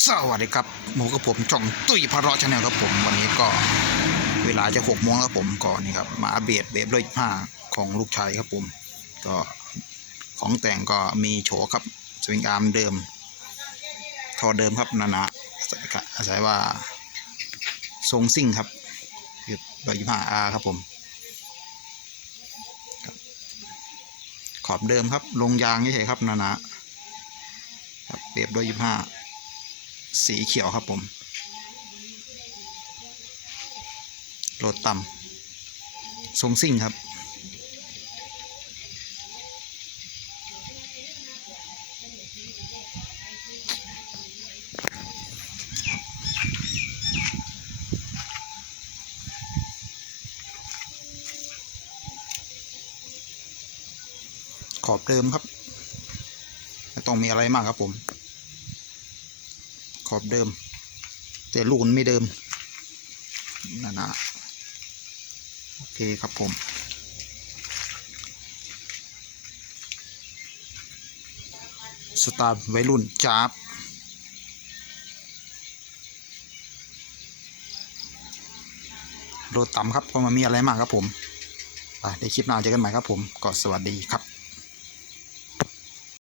สวัสดีครับหมูกับผมจ่องตุ้ยพระราะชาแนลครับผม วันนี้ก็เวลาจะหกโมงแล้วครับผมก็นี่ครับมาอัปเดตเบบเลยผ้าของลูกชายครับผม ก็ของแต่งก็มีโฉครับสวิงอาร์มเดิมทอเดิมครับนานะอาศัยว่าทรงซิ่งครับคือร้อยยี่ห้าอาครับผมขอบเดิมครับลงยางเฉยๆครับนานะครับเบบด้วยยี่ห้า สีเขียวครับผมโหลดต่ำทรงซิ่งครับ ขอบเดิมครับ ไม่ต้องมีอะไรมากครับผม อบเดิม แต่ลูกมันไม่เดิมนั่นนะโอเคครับผมสตาร์วัยรุ่นจ้าบโดดต่ำครับเพราะมันมีอะไรมากครับผม ไปในคลิปหน้าเจอกันใหม่ครับผม ก็สวัสดีครับ